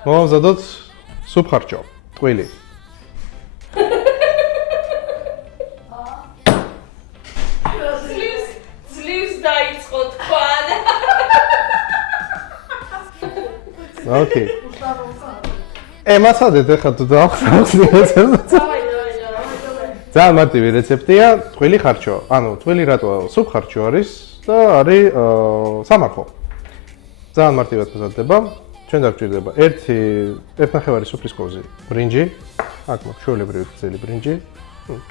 მოვამზადოთ სუფხარჭო, ტყვილი. ძლივს დაიწყო თქვა. ოკეი. მაცადეთ ახლა თუ დავხსნათ. ძალიან მარტივი რეცეპტია, ტყვილი ხარჭო. ანუ ტყვილი რატოა? სუფხარჭო არის და არის სამარხო. ძალიან მარტივად მზადდება. ჩვენ დაგჭირდება 1.5 სუფრის კოვზი ბრინჯი, აქ მაქვს ჩვეულებრივი გრძელი ბრინჯი,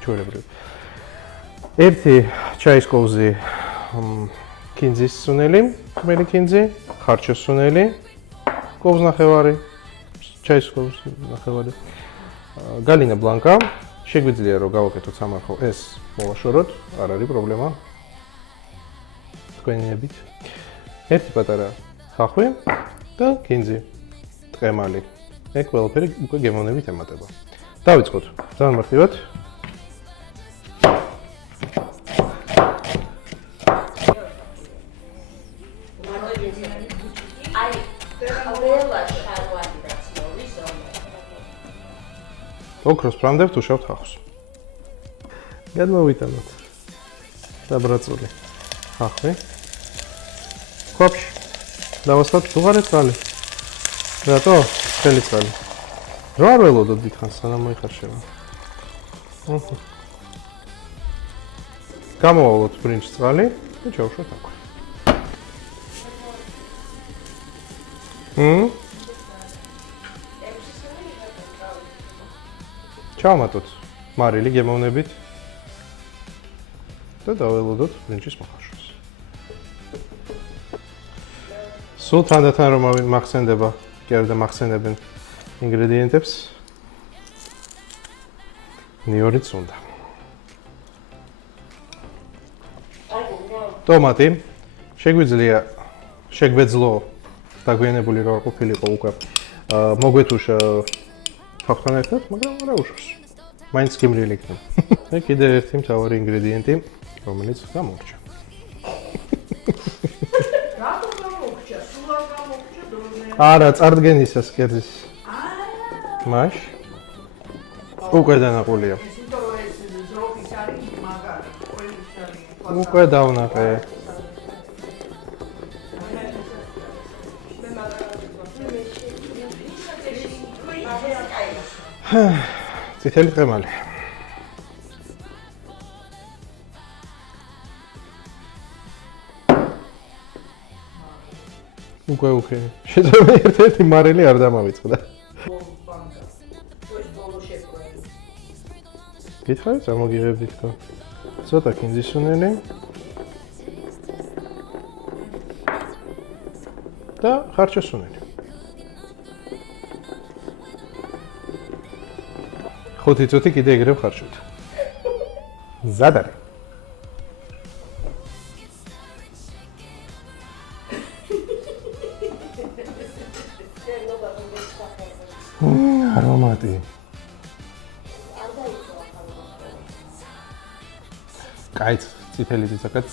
ჩვეულებრივი. 1 ჩაის კოვზი კინძის სუნელი, ხმელი კინძი, ხარჭოს სუნელი, კოვზ ნახევარი, ჩაის კოვზ ნახევარი. გალინა ბლანკა, შეგვიძლია რომ გავაკეთოთ სამარხო ეს მოვაშოროთ, არ არის პრობლემა. თქვენიებით. 1 პატარა ხახვი და კინძი, ტყემალი. ეგ ყველაფერი უკვე გემოვნებით ემატება. დავიწყოთ. ძალიან მარტივად. ოქროს ბრამდებთ უშავთ ხახვს. გადმოვიტანოთ. დაბრაწული ხახვი. ყოფში. დავასხოთ უღარეთ წყალი. რატო? ხელი წყალი. რა არ ველოდოთ დიდხანს სანამ მოიხარშება. გამოვავლოთ ბრინჯს წყალი და ჩავუშვათ აქვე. ჩავმატოთ მარილი გემოვნებით და დაველოდოთ ბრინჯის მოხარშვას. სულ თანდათან რომ მახსენდება, კი არა და მახსენებენ ინგრედიენტებს. ნიორიც უნდა. ტომატი შეგვეძლო დაგვიანებული რო არ ყოფილიყო უკვე მოგვეთუშა ფაქტორთან ერთად, მაგრამ არა უშავს. მაინც გემრიელი იქნება. და კიდევ ერთი მთავარი ინგრედიენტი, რომელიც გამორჩა. არა, წარდგენისას კერძის. მაშ. უკვე დანაყულია. უკვე დავნაყე. წითელი ტყემალი. უკვე შეიძლება ერთ-ერთი მარილი არ დამავიწყდა. გითხარით, წარმოგიღებდით თქო. ცოტა კინძის სუნელი. და ხარჭოს სუნელი. 5 წუთი კიდე ეგრევ ხარშოთ. მზად არის. არომატი. კაიც, წითელი ძაკაც.